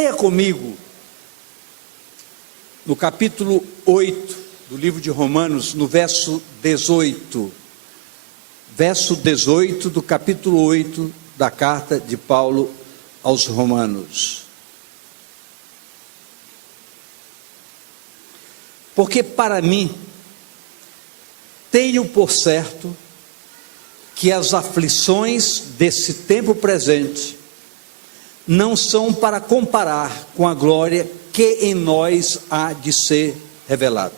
Leia comigo, no capítulo 8 do livro de Romanos, no verso 18. Verso 18 do capítulo 8 da carta de Paulo aos Romanos. Porque para mim, tenho por certo que as aflições desse tempo presente não são para comparar com a glória que em nós há de ser revelada.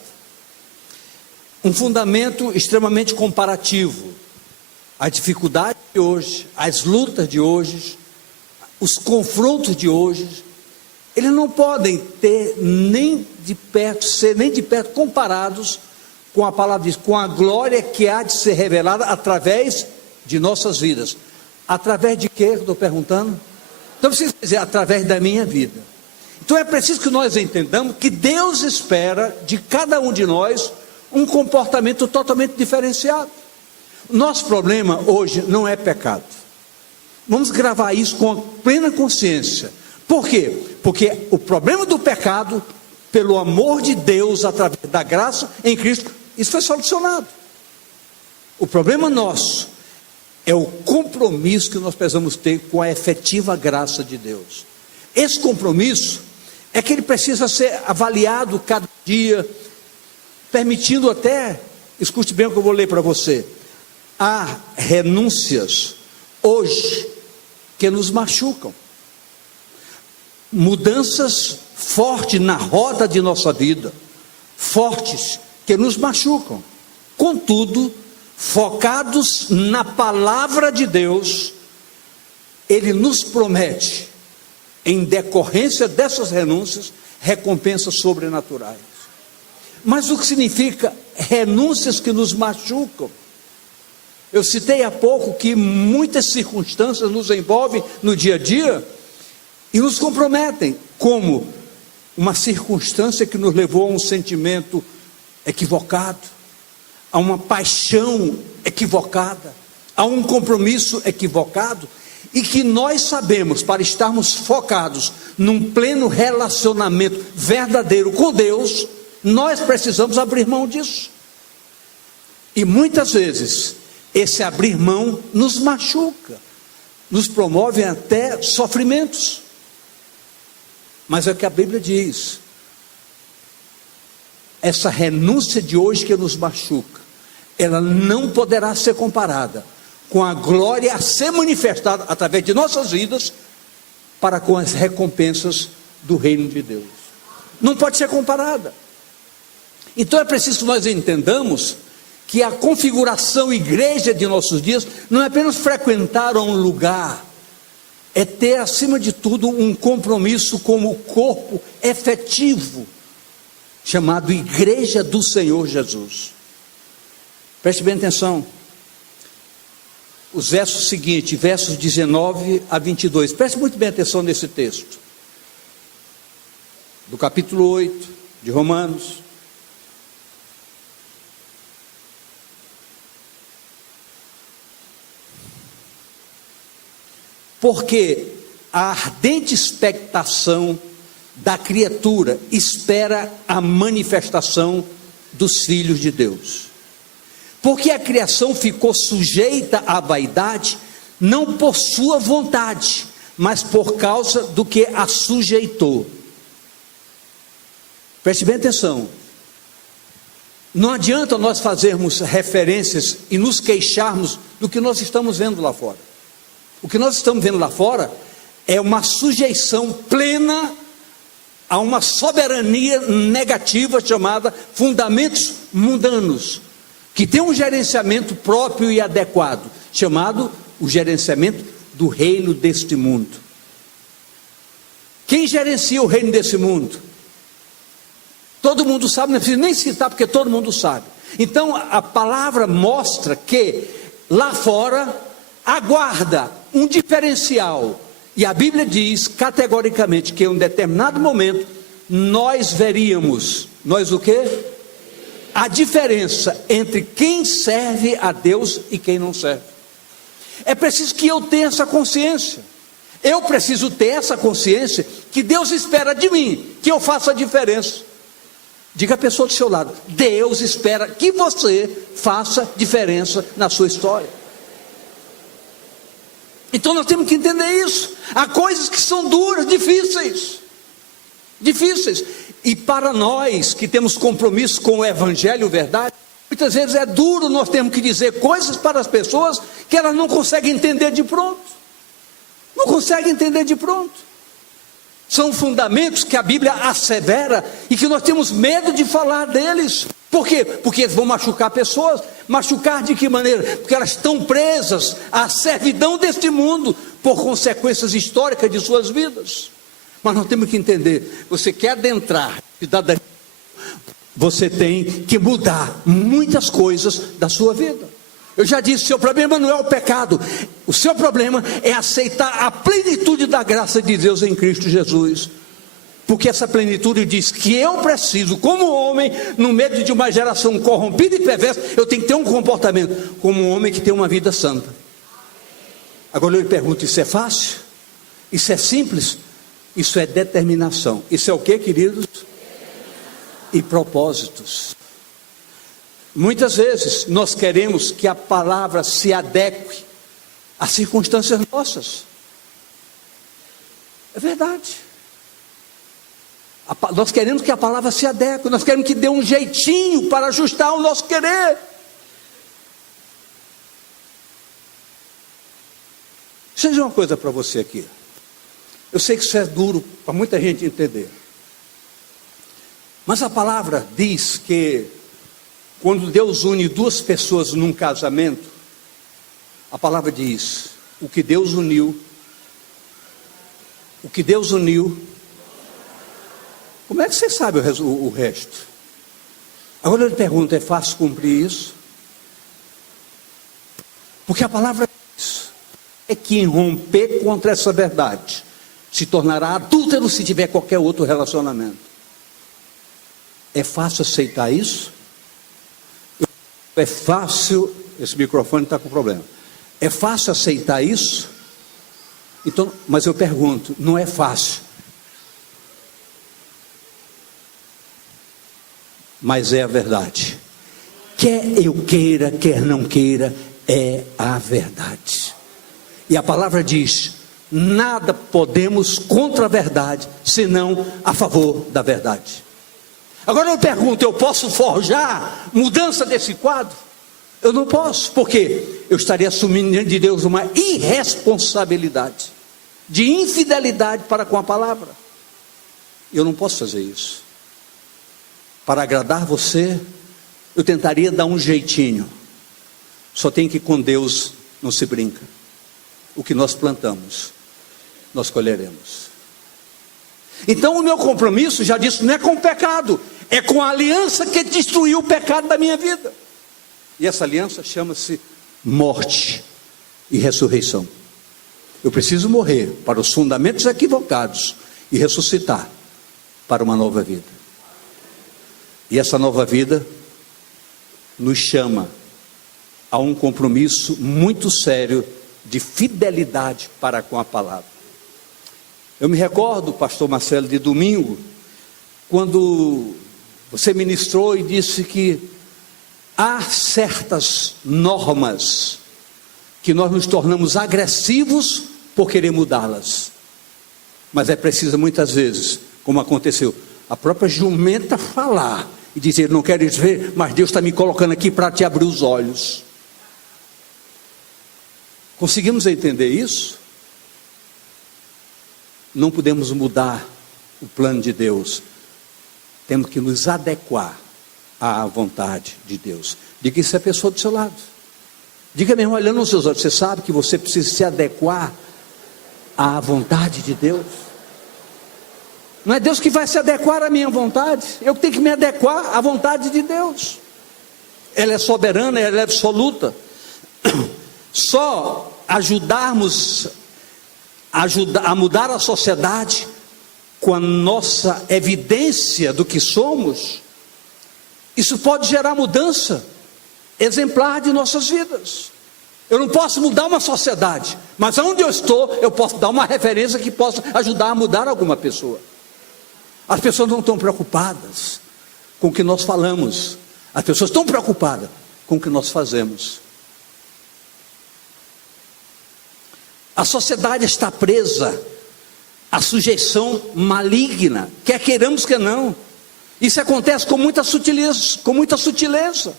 Um fundamento extremamente comparativo. As dificuldades de hoje, as lutas de hoje, os confrontos de hoje, eles não podem ter nem de perto, ser nem de perto comparados com a palavra diz, com a glória que há de ser revelada através de nossas vidas. Através de quê? Estou perguntando. Então precisa dizer, através da minha vida. Então é preciso que nós entendamos que Deus espera de cada um de nós um comportamento totalmente diferenciado. Nosso problema hoje não é pecado. Vamos gravar isso com plena consciência. Por quê? Porque o problema do pecado, pelo amor de Deus, através da graça em Cristo, isso foi solucionado. O problema nosso é o compromisso que nós precisamos ter com a efetiva graça de Deus. Esse compromisso é que ele precisa ser avaliado cada dia, permitindo até, escute bem o que eu vou ler para você, há renúncias hoje que nos machucam, mudanças fortes na roda de nossa vida, fortes que nos machucam, contudo, focados na palavra de Deus, Ele nos promete, em decorrência dessas renúncias, recompensas sobrenaturais. Mas o que significa renúncias que nos machucam? Eu citei há pouco que muitas circunstâncias nos envolvem no dia a dia e nos comprometem, como uma circunstância que nos levou a um sentimento equivocado, a uma paixão equivocada, a um compromisso equivocado, e que nós sabemos, para estarmos focados num pleno relacionamento verdadeiro com Deus, nós precisamos abrir mão disso. E muitas vezes, esse abrir mão nos machuca, nos promove até sofrimentos. Mas é o que a Bíblia diz. Essa renúncia de hoje que nos machuca, ela não poderá ser comparada com a glória a ser manifestada através de nossas vidas para com as recompensas do reino de Deus. Não pode ser comparada. Então é preciso que nós entendamos que a configuração igreja de nossos dias não é apenas frequentar um lugar, é ter acima de tudo um compromisso como corpo efetivo, chamado Igreja do Senhor Jesus. Preste bem atenção, os versos seguintes, versos 19 a 22, preste muito bem atenção nesse texto, do capítulo 8 de Romanos. Porque a ardente expectação da criatura espera a manifestação dos filhos de Deus. Porque a criação ficou sujeita à vaidade, não por sua vontade, mas por causa do que a sujeitou. Preste bem atenção. Não adianta nós fazermos referências e nos queixarmos do que nós estamos vendo lá fora. O que nós estamos vendo lá fora é uma sujeição plena a uma soberania negativa chamada fundamentos mundanos, que tem um gerenciamento próprio e adequado, chamado o gerenciamento do reino deste mundo. Quem gerencia o reino desse mundo? Todo mundo sabe, não precisa nem citar, porque todo mundo sabe. Então a palavra mostra que lá fora aguarda um diferencial, e a Bíblia diz categoricamente que em um determinado momento nós veríamos, nós o quê? A diferença entre quem serve a Deus e quem não serve. É preciso que eu tenha essa consciência, Eu preciso ter essa consciência que Deus espera de mim que eu faça a diferença. Diga a pessoa do seu lado: Deus espera que você faça diferença na sua história. Então nós temos que entender isso. Há coisas que são duras, difíceis. E para nós que temos compromisso com o Evangelho, verdade, muitas vezes é duro nós temos que dizer coisas para as pessoas que elas não conseguem entender de pronto. Não conseguem entender de pronto. São fundamentos que a Bíblia assevera e que nós temos medo de falar deles. Por quê? Porque eles vão machucar pessoas. Machucar de que maneira? Porque elas estão presas à servidão deste mundo por consequências históricas de suas vidas. Mas nós temos que entender: você quer adentrar cidadania, você tem que mudar muitas coisas da sua vida. Eu já disse, seu problema não é o pecado, o seu problema é aceitar a plenitude da graça de Deus em Cristo Jesus. Porque essa plenitude diz que eu preciso, como homem, no meio de uma geração corrompida e perversa, eu tenho que ter um comportamento como um homem que tem uma vida santa. Agora eu lhe pergunto: isso é fácil? Isso é simples? Isso é determinação. Isso é o que, queridos? E propósitos. Muitas vezes nós queremos que a palavra se adeque às circunstâncias nossas. É verdade. Nós queremos que a palavra se adeque, nós queremos que dê um jeitinho para ajustar o nosso querer. Deixa eu dizer uma coisa para você aqui. Eu sei que isso é duro para muita gente entender. Mas a palavra diz que quando Deus une duas pessoas num casamento, a palavra diz: o que Deus uniu. Como é que você sabe o resto? Agora eu lhe pergunto: é fácil cumprir isso? Porque a palavra diz é que quem romper contra essa verdade se tornará adúltero se tiver qualquer outro relacionamento. É fácil aceitar isso? É fácil, esse microfone está com problema. É fácil aceitar isso? Então, mas eu pergunto: não é fácil, mas é a verdade. Quer eu queira, quer não queira, é a verdade. E a palavra diz: nada podemos contra a verdade, senão a favor da verdade. Agora eu pergunto: eu posso forjar mudança desse quadro? Eu não posso, porque eu estaria assumindo de Deus uma irresponsabilidade, de infidelidade para com a palavra. Eu não posso fazer isso. Para agradar você, eu tentaria dar um jeitinho. Só tem que com Deus não se brinca. O que nós plantamos, nós colheremos. Então o meu compromisso, já disse, não é com o pecado, é com a aliança que destruiu o pecado da minha vida. E essa aliança chama-se morte e ressurreição. Eu preciso morrer para os fundamentos equivocados e ressuscitar para uma nova vida. E essa nova vida nos chama a um compromisso muito sério de fidelidade para com a palavra. Eu me recordo, pastor Marcelo, de domingo, quando você ministrou e disse que há certas normas que nós nos tornamos agressivos por querer mudá-las. Mas é preciso muitas vezes, como aconteceu, a própria jumenta falar e dizer: não queres ver, mas Deus está me colocando aqui para te abrir os olhos. Conseguimos entender isso? Não podemos mudar o plano de Deus. Temos que nos adequar à vontade de Deus. Diga isso a pessoa do seu lado. Diga mesmo, olhando nos seus olhos: você sabe que você precisa se adequar à vontade de Deus? Não é Deus que vai se adequar à minha vontade, eu tenho que me adequar à vontade de Deus. Ela é soberana, ela é absoluta. Só ajudarmos a mudar a sociedade com a nossa evidência do que somos, isso pode gerar mudança exemplar de nossas vidas. Eu não posso mudar uma sociedade, mas onde eu estou, eu posso dar uma referência que possa ajudar a mudar alguma pessoa. As pessoas não estão preocupadas com o que nós falamos, as pessoas estão preocupadas com o que nós fazemos. A sociedade está presa à sujeição maligna, quer queiramos que não. Isso acontece com muita sutileza.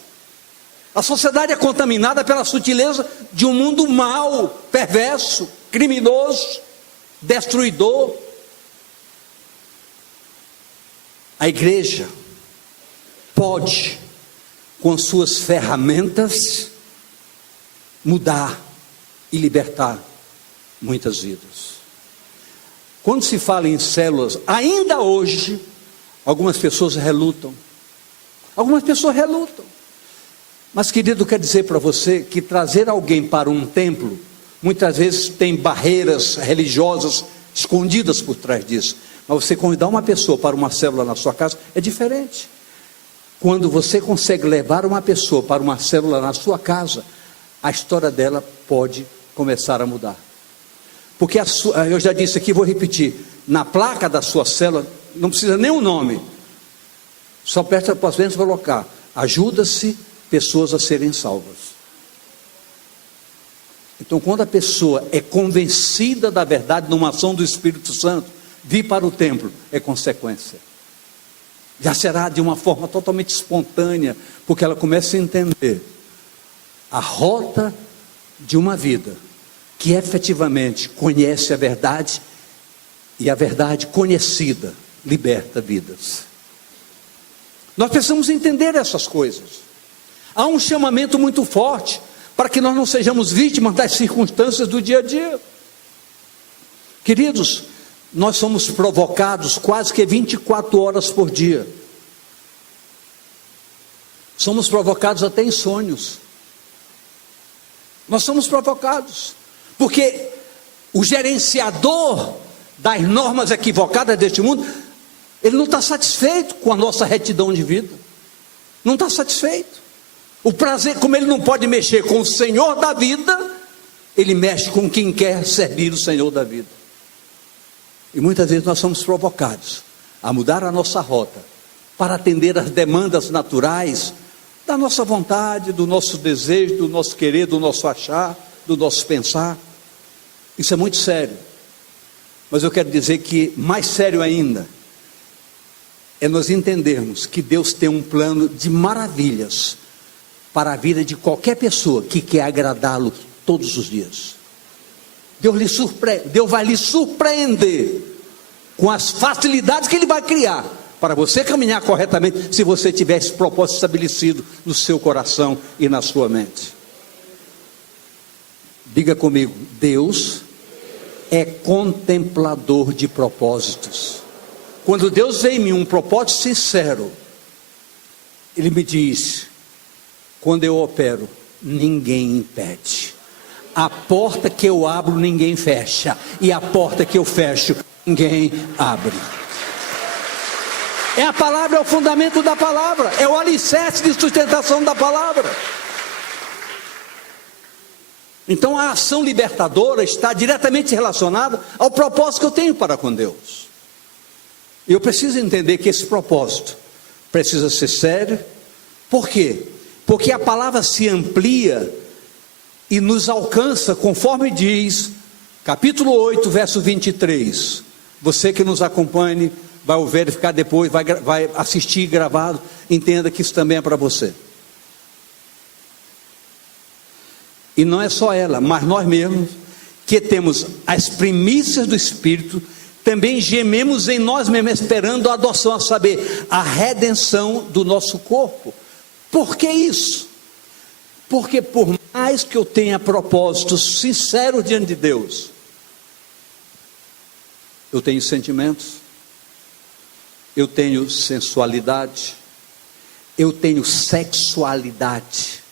A sociedade é contaminada pela sutileza de um mundo mau, perverso, criminoso, destruidor. A igreja pode, com suas ferramentas, mudar e libertar muitas vidas. Quando se fala em células, ainda hoje, algumas pessoas relutam. Mas, querido, quero dizer para você que trazer alguém para um templo, muitas vezes tem barreiras religiosas escondidas por trás disso. Mas você convidar uma pessoa para uma célula na sua casa é diferente. Quando você consegue levar uma pessoa para uma célula na sua casa, a história dela pode começar a mudar. Porque eu já disse aqui, vou repetir, na placa da sua célula, não precisa nem o nome, só presta para você colocar: ajuda-se pessoas a serem salvas. Então, quando a pessoa é convencida da verdade numa ação do Espírito Santo, vir para o templo é consequência. Já será de uma forma totalmente espontânea, porque ela começa a entender a rota de uma vida que efetivamente conhece a verdade, e a verdade conhecida liberta vidas. Nós precisamos entender essas coisas. Há um chamamento muito forte para que nós não sejamos vítimas das circunstâncias do dia a dia. Queridos, nós somos provocados quase que 24 horas por dia. Somos provocados até em sonhos. Nós somos provocados, porque o gerenciador das normas equivocadas deste mundo, ele não está satisfeito com a nossa retidão de vida. Não está satisfeito. O prazer, como ele não pode mexer com o Senhor da vida, ele mexe com quem quer servir o Senhor da vida. E muitas vezes nós somos provocados a mudar a nossa rota, para atender às demandas naturais da nossa vontade, do nosso desejo, do nosso querer, do nosso achar, do nosso pensar. Isso é muito sério. Mas eu quero dizer que mais sério ainda é nós entendermos que Deus tem um plano de maravilhas para a vida de qualquer pessoa que quer agradá-lo todos os dias. Deus vai lhe surpreender com as facilidades que Ele vai criar para você caminhar corretamente, se você tiver esse propósito estabelecido no seu coração e na sua mente. Diga comigo: Deus é contemplador de propósitos. Quando Deus vê em mim um propósito sincero, Ele me diz: quando eu opero, ninguém impede. A porta que eu abro, ninguém fecha. E a porta que eu fecho, ninguém abre. É a palavra, é o fundamento da palavra, é o alicerce de sustentação da palavra. Então a ação libertadora está diretamente relacionada ao propósito que eu tenho para com Deus. E eu preciso entender que esse propósito precisa ser sério. Por quê? Porque a palavra se amplia e nos alcança, conforme diz capítulo 8, verso 23. Você que nos acompanhe, vai verificar depois, vai assistir gravado, entenda que isso também é para você. E não é só ela, mas nós mesmos, que temos as primícias do Espírito, também gememos em nós mesmos, esperando a adoção, a saber, a redenção do nosso corpo. Por que isso? Porque por mais que eu tenha propósitos sinceros diante de Deus, eu tenho sentimentos, eu tenho sensualidade, eu tenho sexualidade,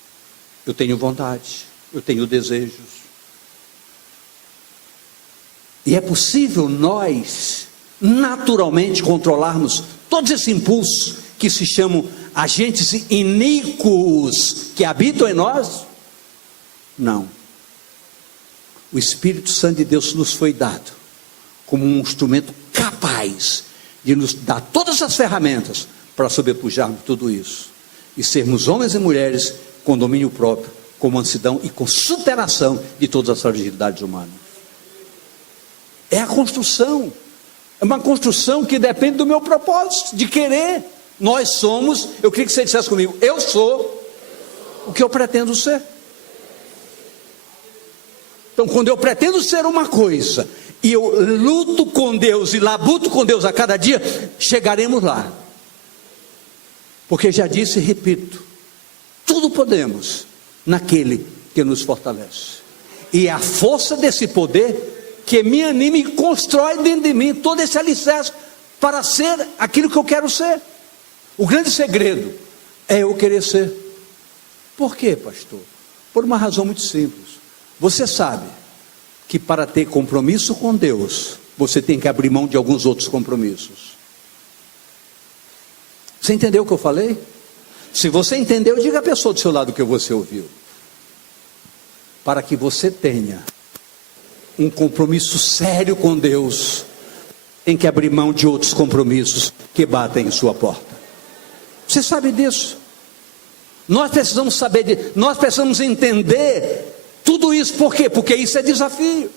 eu tenho vontade, eu tenho desejos. E é possível nós naturalmente controlarmos todos esses impulsos que se chamam agentes iníquos que habitam em nós? Não. O Espírito Santo de Deus nos foi dado como um instrumento capaz de nos dar todas as ferramentas para sobrepujarmos tudo isso e sermos homens e mulheres com domínio próprio, com mansidão e com superação de todas as fragilidades humanas. É a construção, é uma construção que depende do meu propósito, de querer. Nós somos, eu queria que você dissesse comigo, eu sou o que eu pretendo ser. Então, quando eu pretendo ser uma coisa, e eu luto com Deus, e labuto com Deus a cada dia, chegaremos lá. Porque já disse e repito, tudo podemos naquele que nos fortalece. E é a força desse poder que me anima e constrói dentro de mim todo esse alicerce para ser aquilo que eu quero ser. O grande segredo é eu querer ser. Por quê, pastor? Por uma razão muito simples. Você sabe que para ter compromisso com Deus, você tem que abrir mão de alguns outros compromissos. Você entendeu o que eu falei? Se você entendeu, diga à pessoa do seu lado o que você ouviu. Para que você tenha um compromisso sério com Deus, tem que abrir mão de outros compromissos que batem em sua porta. Você sabe disso? Nós precisamos saber nós precisamos entender tudo isso. Por quê? Porque isso é desafio.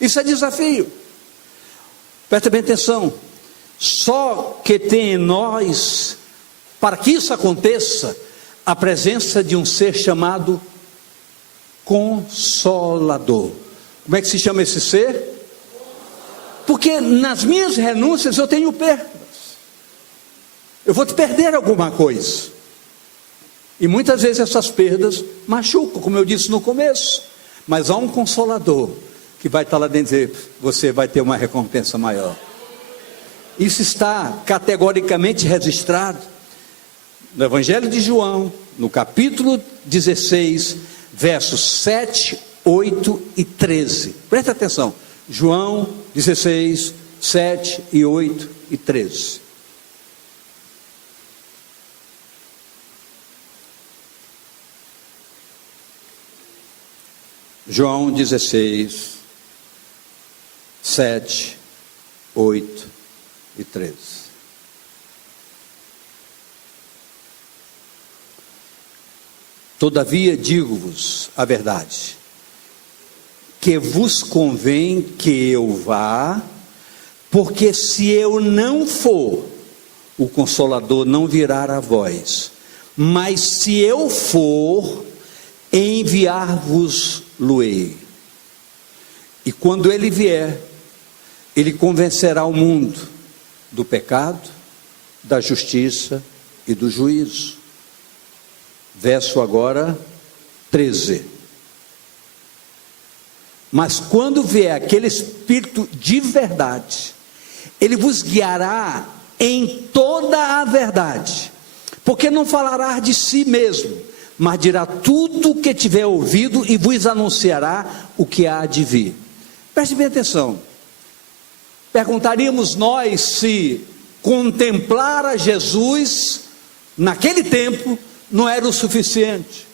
Isso é desafio. Presta bem atenção. Só que tem em nós, para que isso aconteça, a presença de um ser chamado Consolador. Como é que se chama esse ser? Porque nas minhas renúncias eu tenho perdas. Eu vou te perder alguma coisa. E muitas vezes essas perdas machucam, como eu disse no começo. Mas há um Consolador que vai estar lá dentro e dizer, você vai ter uma recompensa maior. Isso está categoricamente registrado no Evangelho de João, no capítulo 16, versos 7, 8 e 13. Presta atenção. João 16, 7 e 8 e 13. João 16, 7, 8 e 13. Todavia digo-vos a verdade, que vos convém que eu vá, porque se eu não for, o Consolador não virá a vós, mas se eu for, enviar-vos-lo-ei. E quando ele vier, ele convencerá o mundo do pecado, da justiça e do juízo. Verso agora 13. Mas quando vier aquele Espírito de verdade, ele vos guiará em toda a verdade, porque não falará de si mesmo, mas dirá tudo o que tiver ouvido e vos anunciará o que há de vir. Preste bem atenção. Perguntaríamos nós se contemplar a Jesus naquele tempo não era o suficiente.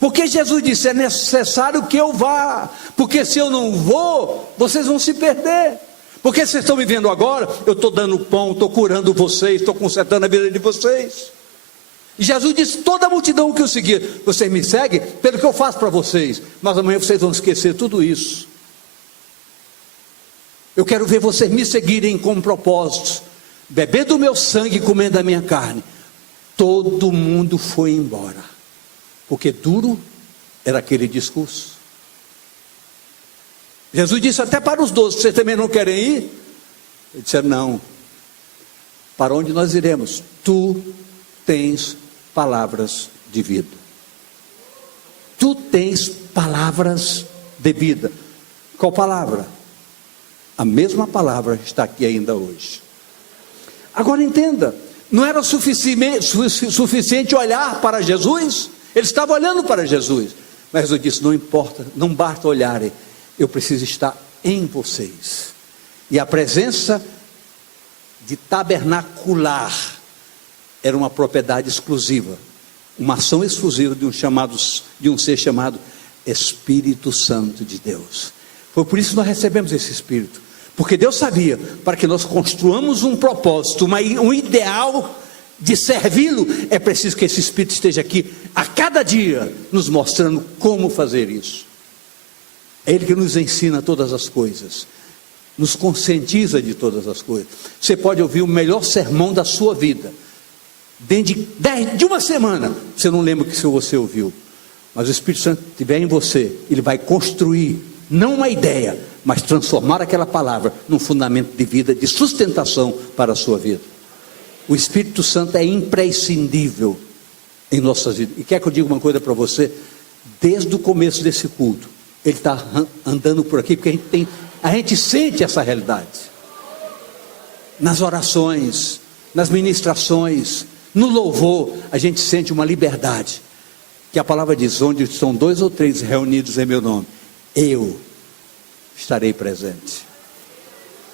Porque Jesus disse, é necessário que eu vá, porque se eu não vou, vocês vão se perder. Porque vocês estão me vendo agora, eu estou dando pão, estou curando vocês, estou consertando a vida de vocês. E Jesus disse, toda a multidão que eu seguir, vocês me seguem pelo que eu faço para vocês, mas amanhã vocês vão esquecer tudo isso. Eu quero ver vocês me seguirem com propósitos, bebendo o meu sangue e comendo a minha carne. Todo mundo foi embora, porque duro era aquele discurso. Jesus disse até para os 12, vocês também não querem ir? Eles disseram, não. Para onde nós iremos? Tu tens palavras de vida. Tu tens palavras de vida. Qual palavra? A mesma palavra está aqui ainda hoje. Agora entenda, não era suficiente olhar para Jesus? Ele estava olhando para Jesus, mas Jesus disse, não importa, não basta olharem, eu preciso estar em vocês. E a presença de tabernacular era uma propriedade exclusiva, uma ação exclusiva de um ser chamado Espírito Santo de Deus. Foi por isso que nós recebemos esse Espírito, porque Deus sabia, para que nós construamos um propósito, um ideal de servi-lo, é preciso que esse Espírito esteja aqui a cada dia, nos mostrando como fazer isso. É Ele que nos ensina todas as coisas, nos conscientiza de todas as coisas. Você pode ouvir o melhor sermão da sua vida, dentro de uma semana, você não lembra o que você ouviu, mas o Espírito Santo estiver em você, ele vai construir, não uma ideia, mas transformar aquela palavra num fundamento de vida, de sustentação para a sua vida. O Espírito Santo é imprescindível em nossas vidas. E quer que eu diga uma coisa para você? Desde o começo desse culto, ele está andando por aqui, porque a gente sente essa realidade. Nas orações, nas ministrações, no louvor, a gente sente uma liberdade, que a palavra diz: onde estão 2 ou 3 reunidos em meu nome, eu estarei presente.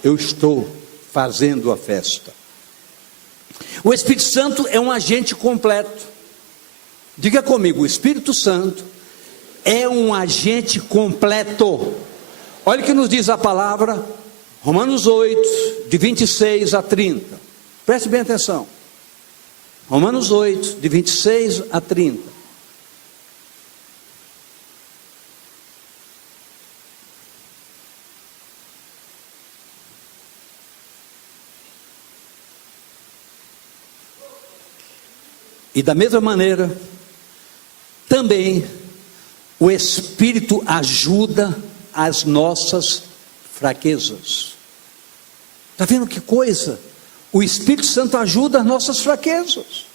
Eu estou fazendo a festa. O Espírito Santo é um agente completo. Diga comigo: o Espírito Santo é um agente completo. Olha o que nos diz a palavra, Romanos 8, de 26 a 30. Preste bem atenção. Romanos 8, de 26 a 30. E da mesma maneira, também o Espírito ajuda as nossas fraquezas. Está vendo que coisa? O Espírito Santo ajuda as nossas fraquezas,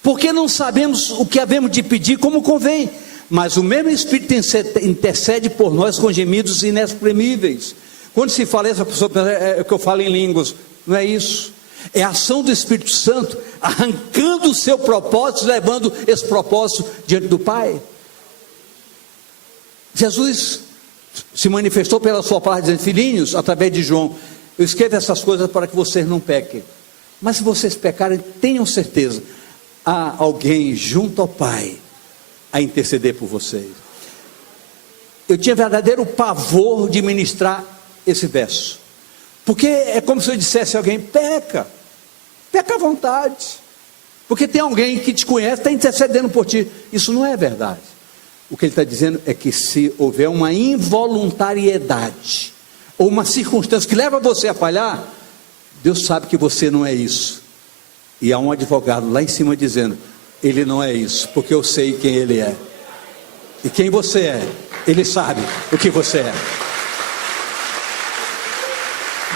porque não sabemos o que havemos de pedir como convém, mas o mesmo Espírito intercede por nós com gemidos inexprimíveis. Quando se fala isso, a pessoa pensa, é que eu falo em línguas. Não é isso. É a ação do Espírito Santo arrancando o seu propósito, levando esse propósito diante do Pai. Jesus se manifestou pela sua palavra dizendo: filhinhos, através de João, eu escrevo essas coisas para que vocês não pequem, mas se vocês pecarem, tenham certeza, há alguém junto ao Pai a interceder por vocês. Eu tinha verdadeiro pavor de ministrar esse verso, porque é como se eu dissesse a alguém: peca à vontade, porque tem alguém que te conhece, está intercedendo por ti. Isso não é verdade. O que ele está dizendo é que se houver uma involuntariedade, ou uma circunstância que leva você a falhar, Deus sabe que você não é isso, e há um advogado lá em cima dizendo: ele não é isso, porque eu sei quem ele é, e quem você é, ele sabe o que você é.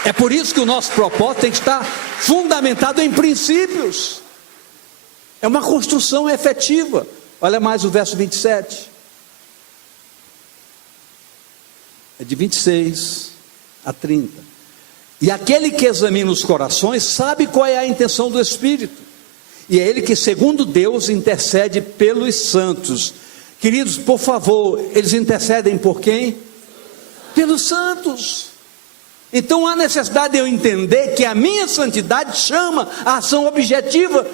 É por isso que o nosso propósito tem que estar fundamentado em princípios. É uma construção efetiva. Olha mais o verso 27. É de 26 a 30. E aquele que examina os corações sabe qual é a intenção do Espírito. E é Ele que, segundo Deus, intercede pelos santos. Queridos, por favor, eles intercedem por quem? Pelos santos. Então há necessidade de eu entender que a minha santidade chama a ação objetiva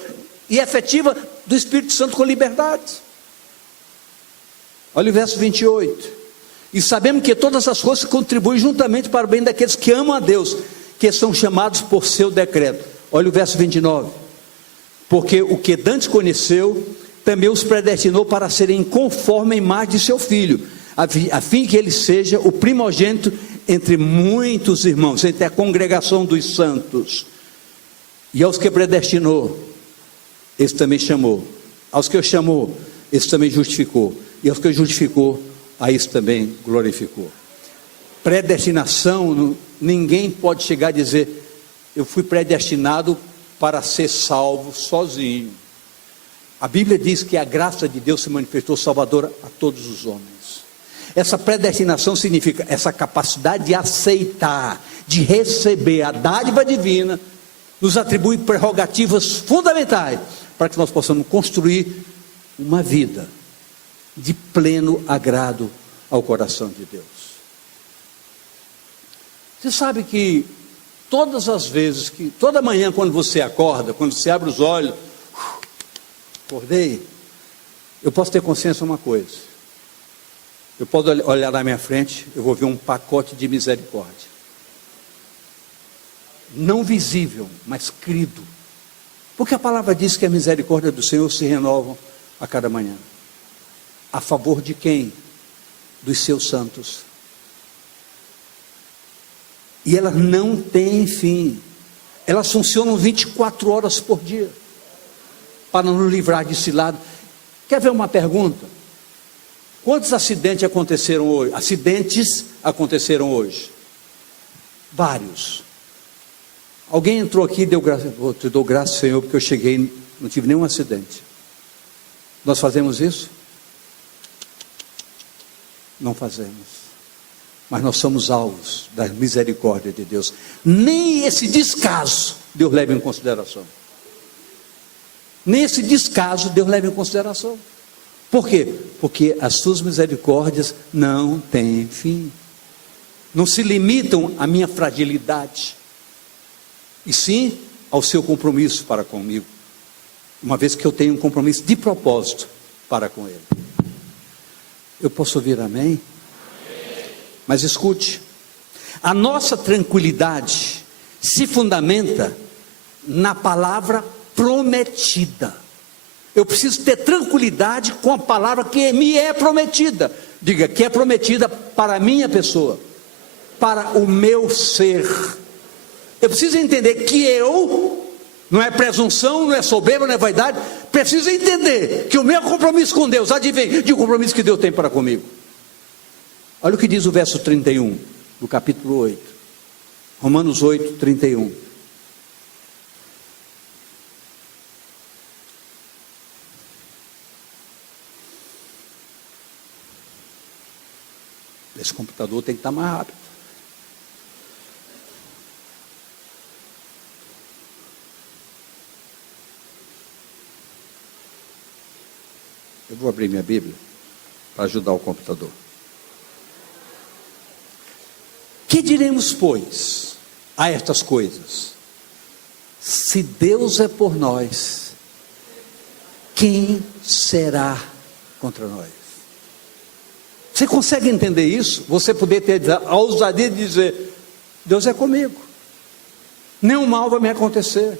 e efetiva do Espírito Santo com liberdade. Olha o verso 28. E sabemos que todas as coisas contribuem juntamente para o bem daqueles que amam a Deus, que são chamados por seu decreto. Olha o verso 29. Porque o que dantes conheceu, também os predestinou para serem conforme a imagem de seu Filho, a fim que ele seja o primogênito entre muitos irmãos, entre a congregação dos santos. E aos que predestinou, esse também chamou. Aos que chamou, esse também justificou. E aos que justificou, a isso também glorificou. Predestinação, ninguém pode chegar a dizer: eu fui predestinado para ser salvo sozinho. A Bíblia diz que a graça de Deus se manifestou salvadora a todos os homens. Essa predestinação significa essa capacidade de aceitar, de receber a dádiva divina, nos atribui prerrogativas fundamentais para que nós possamos construir uma vida de pleno agrado ao coração de Deus. Você sabe que todas as vezes, toda manhã quando você acorda, quando você abre os olhos, acordei, eu posso ter consciência de uma coisa: Eu posso olhar na minha frente, eu vou ver um pacote de misericórdia. Não visível, mas crido. Porque a palavra diz que a misericórdia do Senhor se renova a cada manhã. A favor de quem? Dos seus santos. E elas não têm fim. Elas funcionam 24 horas por dia. Para nos livrar desse lado. Quer ver uma pergunta? Quantos acidentes aconteceram hoje? Acidentes aconteceram hoje? Vários. Alguém entrou aqui e deu graça. Eu te dou graças, Senhor, porque eu cheguei, não tive nenhum acidente. Nós fazemos isso? Não fazemos. Mas nós somos alvos da misericórdia de Deus. Nem esse descaso Deus leva em consideração. Nem esse descaso Deus leva em consideração. Por quê? Porque as suas misericórdias não têm fim. Não se limitam à minha fragilidade, e sim ao seu compromisso para comigo. Uma vez que eu tenho um compromisso de propósito para com Ele. Eu posso ouvir amém? Mas escute, a nossa tranquilidade se fundamenta na palavra prometida. Eu preciso ter tranquilidade com a palavra que me é prometida. Diga, que é prometida para a minha pessoa, para o meu ser. Eu preciso entender que não é presunção, não é soberba, não é vaidade, preciso entender que o meu compromisso com Deus advém de um compromisso que Deus tem para comigo. Olha o que diz o verso 31 do capítulo 8, Romanos 8, 31. Esse computador tem que estar mais rápido. Eu vou abrir minha Bíblia para ajudar o computador. Que diremos, pois, a estas coisas? Se Deus é por nós, quem será contra nós? Você consegue entender isso? Você poder ter a ousadia de dizer, Deus é comigo, nenhum mal vai me acontecer.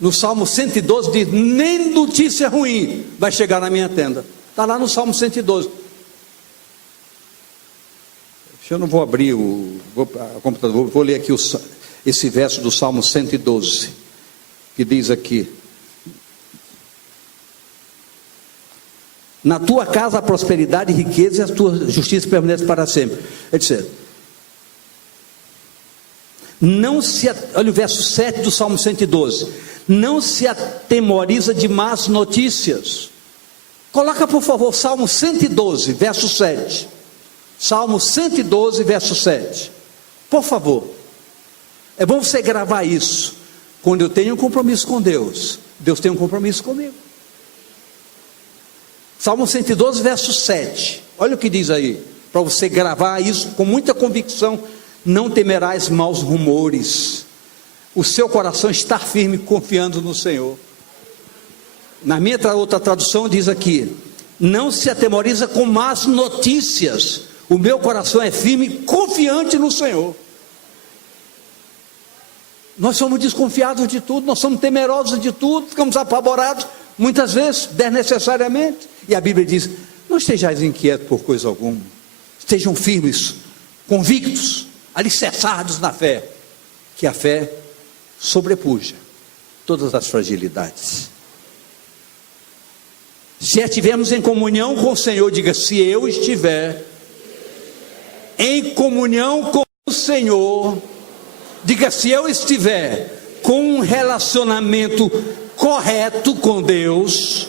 No Salmo 112 diz, nem notícia ruim vai chegar na minha tenda. Está lá no Salmo 112. Eu não vou abrir o computador, vou ler aqui esse verso do Salmo 112, que diz aqui: na tua casa a prosperidade e riqueza, e a tua justiça permanece para sempre. É dizer, olha o verso 7 do Salmo 112, não se atemoriza de más notícias. Coloca por favor Salmo 112, verso 7. Salmo 112, verso 7. Por favor. É bom você gravar isso. Quando eu tenho um compromisso com Deus, Deus tem um compromisso comigo. Salmo 112, verso 7. Olha o que diz aí, para você gravar isso com muita convicção. Não temerás maus rumores. O seu coração está firme, confiando no Senhor. Na minha outra tradução diz aqui: não se atemoriza com más notícias. O meu coração é firme, confiante no Senhor. Nós somos desconfiados de tudo, nós somos temerosos de tudo, ficamos apavorados, muitas vezes, desnecessariamente. E a Bíblia diz, não estejais inquietos por coisa alguma, estejam firmes, convictos, alicerçados na fé, que a fé sobrepuja todas as fragilidades. Se estivermos em comunhão com o Senhor, diga, se eu estiver em comunhão com o Senhor, diga, se eu estiver com um relacionamento correto com Deus,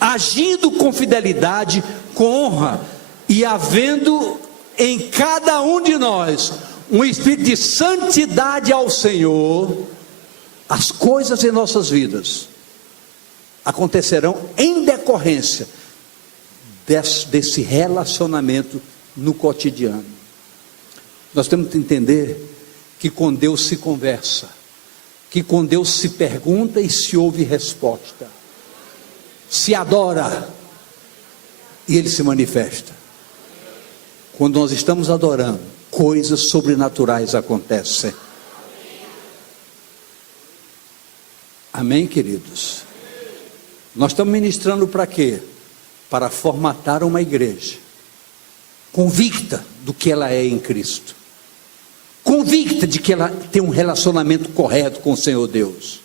agindo com fidelidade, com honra, e havendo em cada um de nós um espírito de santidade ao Senhor, as coisas em nossas vidas acontecerão em decorrência desse relacionamento no cotidiano. Nós temos que entender que com Deus se conversa, que com Deus se pergunta e se ouve resposta, se adora e Ele se manifesta. quando nós estamos adorando, coisas sobrenaturais acontecem. Amém, queridos? Nós estamos ministrando para quê? Para formatar uma igreja convicta do que ela é em Cristo, convicta de que ela tem um relacionamento correto com o Senhor Deus,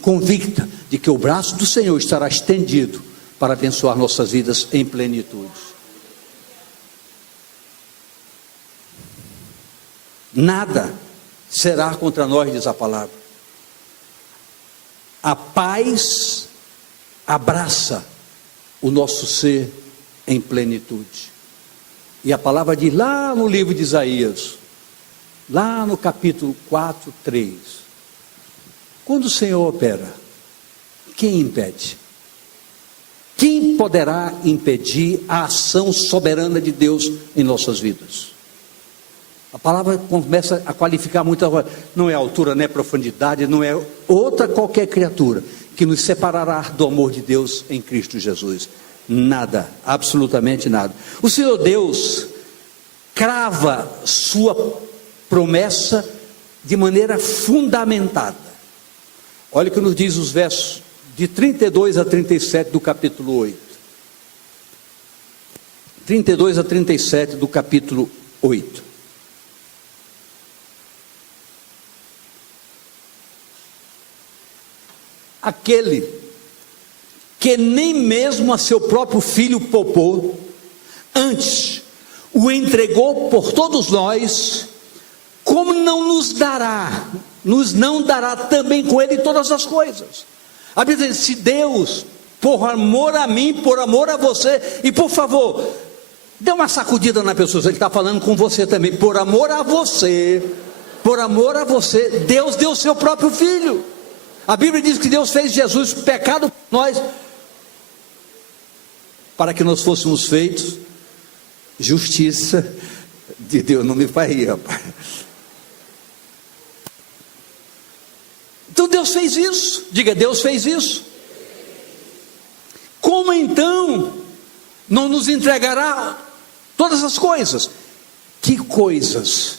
convicta de que o braço do Senhor estará estendido para abençoar nossas vidas em plenitude. Nada será contra nós, diz a palavra. A paz abraça o nosso ser em plenitude. E a palavra diz lá no livro de Isaías, lá no capítulo 4, 3, quando o Senhor opera, quem impede? Quem poderá impedir a ação soberana de Deus em nossas vidas? A palavra começa a qualificar muita coisa. Não é altura, não é profundidade, não é outra qualquer criatura que nos separará do amor de Deus em Cristo Jesus. Nada, absolutamente nada. O Senhor Deus crava sua promessa de maneira fundamentada. Olha o que nos diz os versos de 32 a 37 do capítulo 8. 32 a 37 do capítulo 8. Aquele que nem mesmo a seu próprio filho poupou, antes o entregou por todos nós, como não nos não dará também com ele todas as coisas? A Bíblia diz: se Deus, por amor a mim, por amor a você, e por favor, dê uma sacudida na pessoa, ele está falando com você também, por amor a você, Deus deu o seu próprio filho. A Bíblia diz que Deus fez Jesus pecado por nós, para que nós fôssemos feitos justiça de Deus. Não me faz rir, rapaz. Então Deus fez isso. Diga, Deus fez isso. Como então não nos entregará todas as coisas? Que coisas?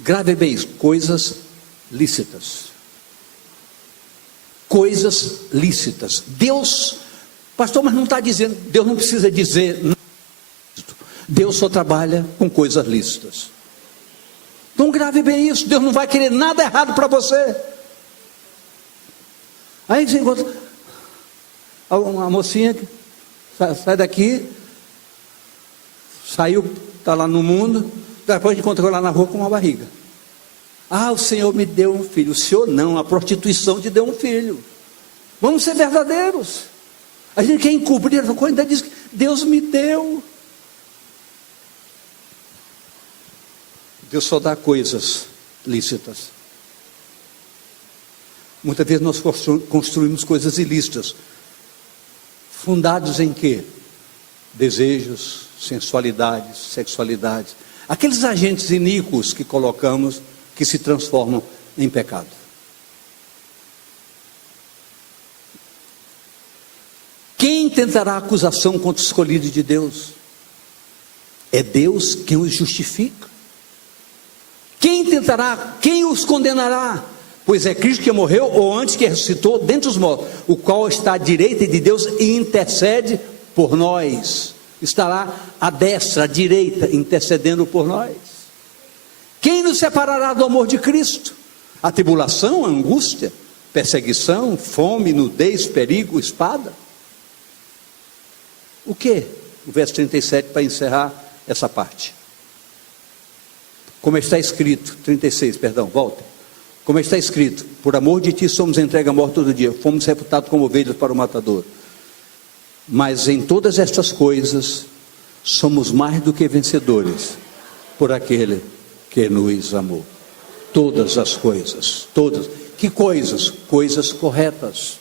Grave bem isso, coisas lícitas. Coisas lícitas. Deus, pastor, mas não está dizendo, Deus não precisa dizer nada. Deus só trabalha com coisas lícitas. Então grave bem isso. Deus não vai querer nada errado para você. Aí você encontra uma mocinha que sai daqui, saiu, está lá no mundo, depois encontra lá na rua com uma barriga. Ah, o Senhor me deu um filho. O Senhor não, a prostituição te deu um filho. Vamos ser verdadeiros. A gente quer encobrir essa coisa, ainda diz que Deus me deu. Deus só dá coisas lícitas. Muitas vezes nós construímos coisas ilícitas. Fundados em quê? Desejos, sensualidades, sexualidades. Aqueles agentes iníquos que colocamos, que se transformam em pecado. Quem tentará acusação contra os escolhidos de Deus? É Deus quem os justifica. Quem os condenará? Pois é Cristo que morreu, ou antes que ressuscitou dentre os mortos, o qual está à direita de Deus e intercede por nós. Estará à destra, à direita, intercedendo por nós. Quem nos separará do amor de Cristo? A tribulação, a angústia, perseguição, fome, nudez, perigo, espada? O que? O verso 37 para encerrar essa parte. Como está escrito, 36, perdão, volta. Como está escrito: por amor de ti somos entregues à morte todo dia, fomos reputados como ovelhas para o matador. Mas em todas estas coisas somos mais do que vencedores por aquele que nos amou. Todas as coisas, todas. Que coisas? Coisas corretas,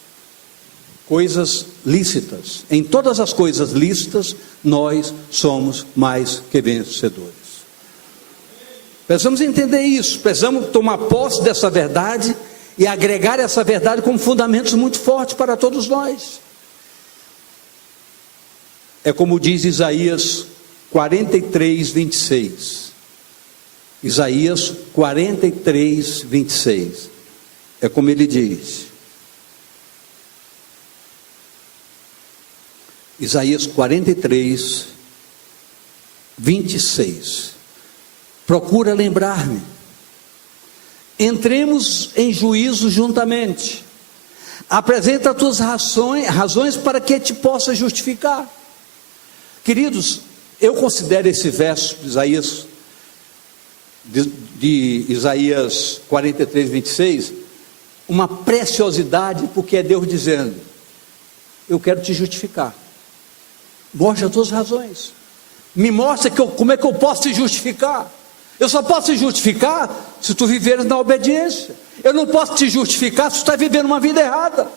coisas lícitas. Em todas as coisas lícitas nós somos mais que vencedores. Precisamos entender isso, precisamos tomar posse dessa verdade e agregar essa verdade como fundamentos muito fortes para todos nós. É como diz Isaías 43, 26. Isaías 43, 26. É como ele diz. Isaías 43, 26. Procura lembrar-me. Entremos em juízo juntamente. Apresenta as tuas razões para que te possa justificar. Queridos, eu considero esse verso de Isaías 43, 26, uma preciosidade, porque é Deus dizendo: eu quero te justificar. Mostra as tuas razões. Me mostra como é que eu posso te justificar. Eu só posso te justificar se tu viveres na obediência. Eu não posso te justificar se tu está vivendo uma vida errada.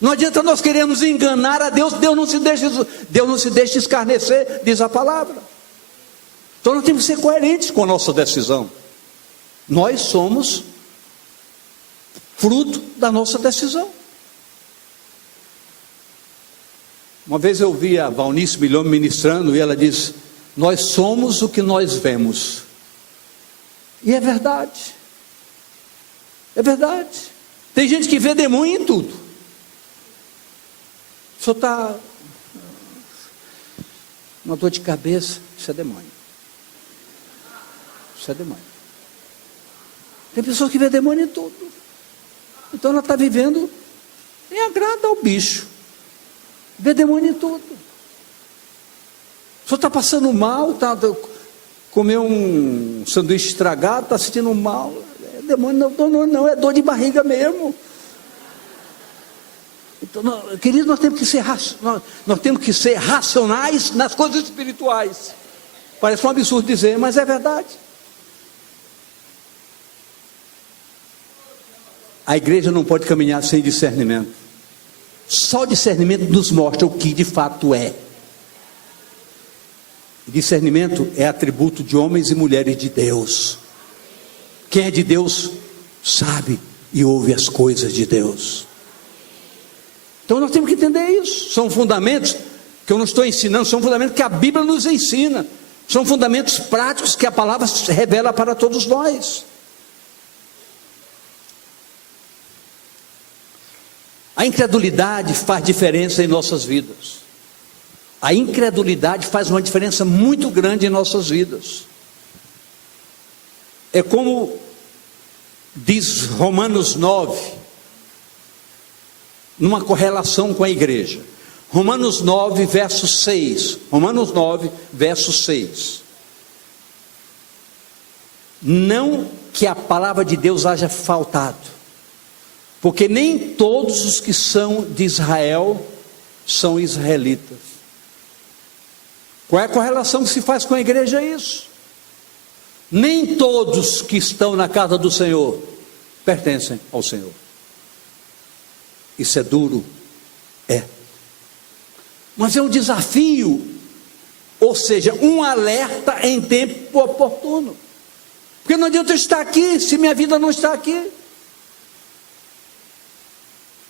Não adianta nós queremos enganar a Deus. Deus não se deixa escarnecer, diz a palavra. Então nós temos que ser coerentes com a nossa decisão. Nós somos fruto da nossa decisão. Uma vez eu vi a Valnice Milhão ministrando e ela disse: nós somos o que nós vemos. E é verdade. É verdade. Tem gente que vê demônio em tudo. O senhor está uma dor de cabeça, isso é demônio. Isso é demônio. Tem pessoas que vê demônio em tudo. Então ela está vivendo em agrado ao bicho. Vê demônio em tudo. O senhor está passando mal, comeu um sanduíche estragado, está sentindo mal. É demônio, não, é dor de barriga mesmo. Então, queridos, nós temos que ser racionais nas coisas espirituais. Parece um absurdo dizer, mas é verdade. A igreja não pode caminhar sem discernimento. Só discernimento nos mostra o que de fato é. Discernimento é atributo de homens e mulheres de Deus. Quem é de Deus sabe e ouve as coisas de Deus. Então nós temos que entender isso. São fundamentos que eu não estou ensinando, são fundamentos que a Bíblia nos ensina. São fundamentos práticos que a palavra revela para todos nós. A incredulidade faz diferença em nossas vidas. A incredulidade faz uma diferença muito grande em nossas vidas. É como diz Romanos 9, numa correlação com a igreja. Romanos 9, verso 6. Romanos 9, verso 6. Não que a palavra de Deus haja faltado, porque nem todos os que são de Israel são israelitas. Qual é a correlação que se faz com a igreja? É isso. Nem todos que estão na casa do Senhor pertencem ao Senhor. Isso é duro? É. Mas é um desafio, ou seja, um alerta em tempo oportuno. Porque não adianta eu estar aqui se minha vida não está aqui.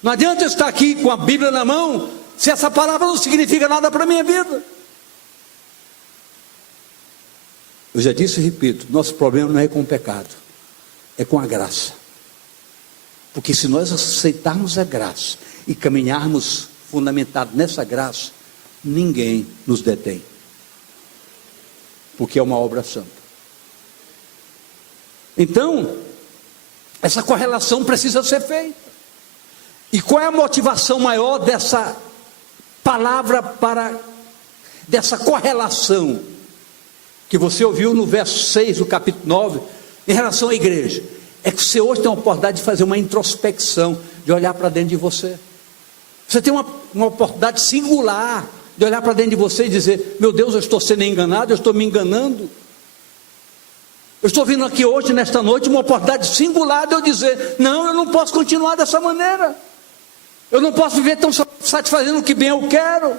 Não adianta eu estar aqui com a Bíblia na mão se essa palavra não significa nada para a minha vida. Eu já disse e repito, nosso problema não é com o pecado, é com a graça. Porque se nós aceitarmos a graça e caminharmos fundamentado nessa graça, ninguém nos detém. Porque é uma obra santa. Então, essa correlação precisa ser feita. E qual é a motivação maior dessa palavra dessa correlação que você ouviu no verso 6 do capítulo 9, em relação à igreja? É que você hoje tem a oportunidade de fazer uma introspecção, de olhar para dentro de você. Você tem uma oportunidade singular de olhar para dentro de você e dizer: meu Deus, eu estou sendo enganado, eu estou me enganando. Eu estou vindo aqui hoje, nesta noite, uma oportunidade singular de eu dizer: não, eu não posso continuar dessa maneira. Eu não posso viver tão satisfazendo o que bem eu quero.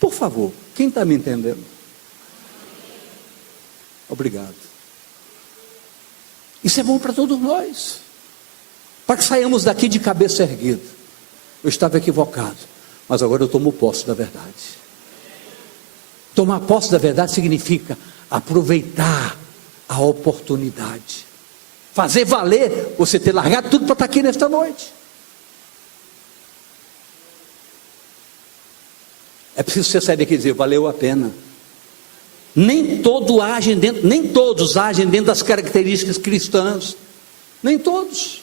Por favor, quem está me entendendo? Obrigado. Isso é bom para todos nós, para que saiamos daqui de cabeça erguida. Eu estava equivocado, mas agora eu tomo posse da verdade. Tomar posse da verdade significa aproveitar a oportunidade, fazer valer você ter largado tudo para estar aqui nesta noite. É preciso você sair daqui e dizer: valeu a pena. Nem todos agem dentro das características cristãs, nem todos.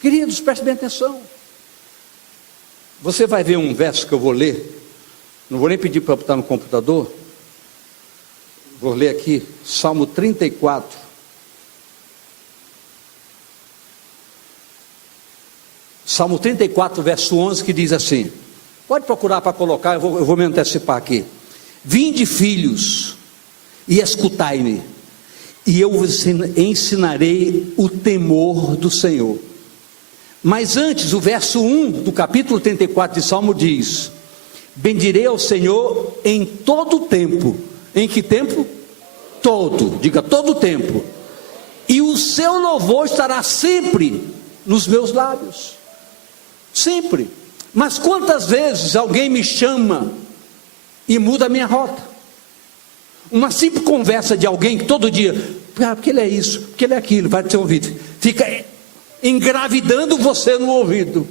Queridos, prestem bem atenção. Você vai ver um verso que eu vou ler, não vou nem pedir para botar no computador, vou ler aqui, Salmo 34. Salmo 34, verso 11, que diz assim, pode procurar para colocar, eu vou me antecipar aqui. Vinde, filhos, e escutai-me, e eu vos ensinarei o temor do Senhor. Mas antes, o verso 1 do capítulo 34 de Salmo diz: bendirei ao Senhor em todo o tempo. Em que tempo? Todo, diga todo o tempo. E o seu louvor estará sempre nos meus lábios. Sempre. Mas quantas vezes alguém me chama e muda a minha rota? Uma simples conversa de alguém que todo dia, porque ele é isso, porque ele é aquilo, vai ter ouvido, fica engravidando você no ouvido,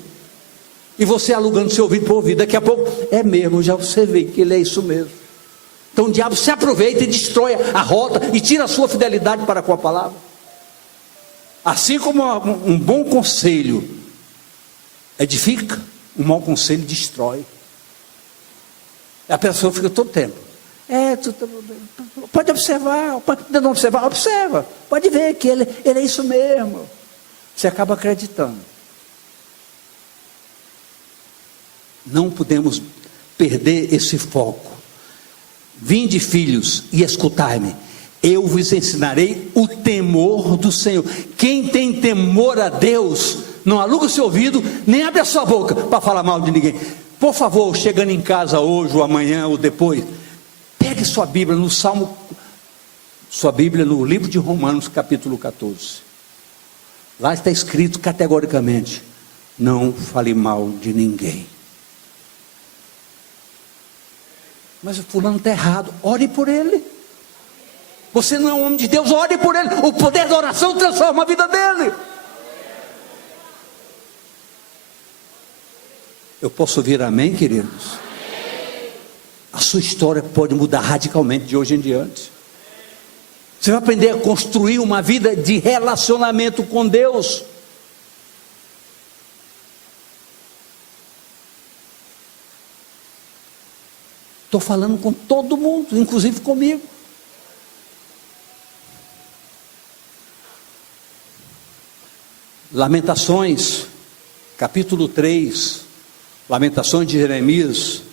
e você alugando seu ouvido para o ouvido. Daqui a pouco, é mesmo, já você vê que ele é isso mesmo. Então o diabo se aproveita e destrói a rota e tira a sua fidelidade para com a palavra. Assim como um bom conselho edifica, um mau conselho destrói. A pessoa fica todo tempo, pode observar, não observar, observa, pode ver que ele é isso mesmo. Você acaba acreditando. Não podemos perder esse foco. Vinde, filhos, e escutai-me, eu vos ensinarei o temor do Senhor. Quem tem temor a Deus não aluga o seu ouvido, nem abre a sua boca para falar mal de ninguém. Por favor, chegando em casa hoje, ou amanhã, ou depois, pegue sua Bíblia no Salmo, sua Bíblia no livro de Romanos, capítulo 14. Lá está escrito categoricamente: não fale mal de ninguém. Mas o fulano está errado, ore por ele. Você não é um homem de Deus, ore por ele. O poder da oração transforma a vida dele. Eu posso ouvir amém, queridos? Amém. A sua história pode mudar radicalmente de hoje em diante. Você vai aprender a construir uma vida de relacionamento com Deus. Estou falando com todo mundo, inclusive comigo. Lamentações, capítulo 3, Lamentações de Jeremias,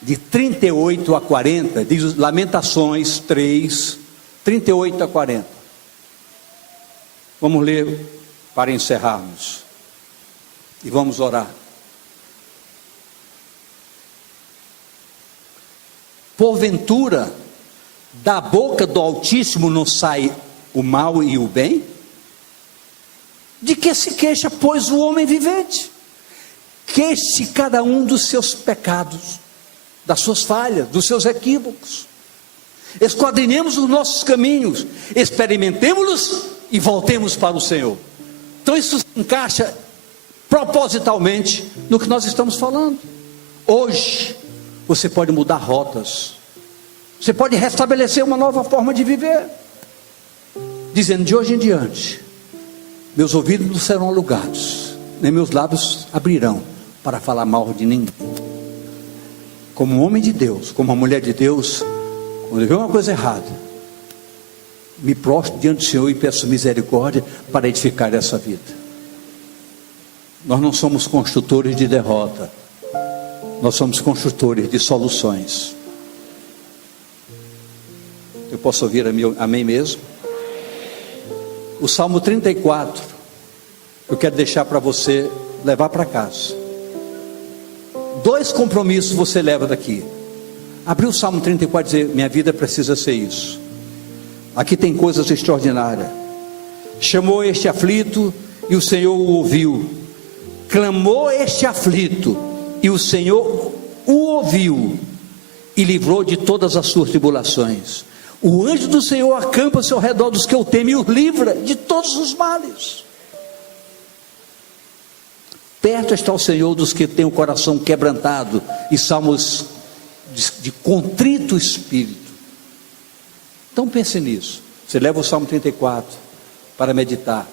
de 38 a 40, diz Lamentações 3, 38 a 40. Vamos ler para encerrarmos. E vamos orar. Porventura, da boca do Altíssimo não sai o mal e o bem? De que se queixa, pois, o homem vivente? Queixe cada um dos seus pecados, das suas falhas, dos seus equívocos. Esquadrinhemos os nossos caminhos, experimentemos-los e voltemos para o Senhor. Então isso se encaixa propositalmente no que nós estamos falando. Hoje você pode mudar rotas, você pode restabelecer uma nova forma de viver, dizendo: de hoje em diante, meus ouvidos não serão alugados, nem meus lábios abrirão para falar mal de ninguém. Como um homem de Deus, como uma mulher de Deus, quando eu ver uma coisa errada, me prostro diante do Senhor e peço misericórdia para edificar essa vida. Nós não somos construtores de derrota, nós somos construtores de soluções. Eu posso ouvir amém mesmo? O Salmo 34, eu quero deixar para você levar para casa. 2 compromissos você leva daqui. Abrir o Salmo 34 e dizer: minha vida precisa ser isso. Aqui tem coisas extraordinárias. Chamou este aflito e o Senhor o ouviu clamou este aflito, e o Senhor o ouviu e livrou de todas as suas tribulações. O anjo do Senhor acampa-se ao redor dos que o temem e os livra de todos os males. Perto está o Senhor dos que têm o coração quebrantado, e salmos de contrito espírito. Então pense nisso. Você leva o Salmo 34 para meditar,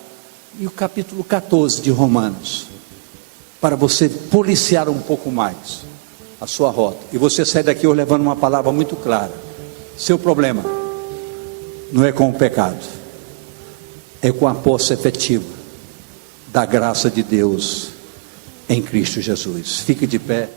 e o capítulo 14 de Romanos, para você policiar um pouco mais a sua rota, e você sai daqui levando uma palavra muito clara. Seu problema não é com o pecado, é com a posse efetiva da graça de Deus em Cristo Jesus. Fique de pé.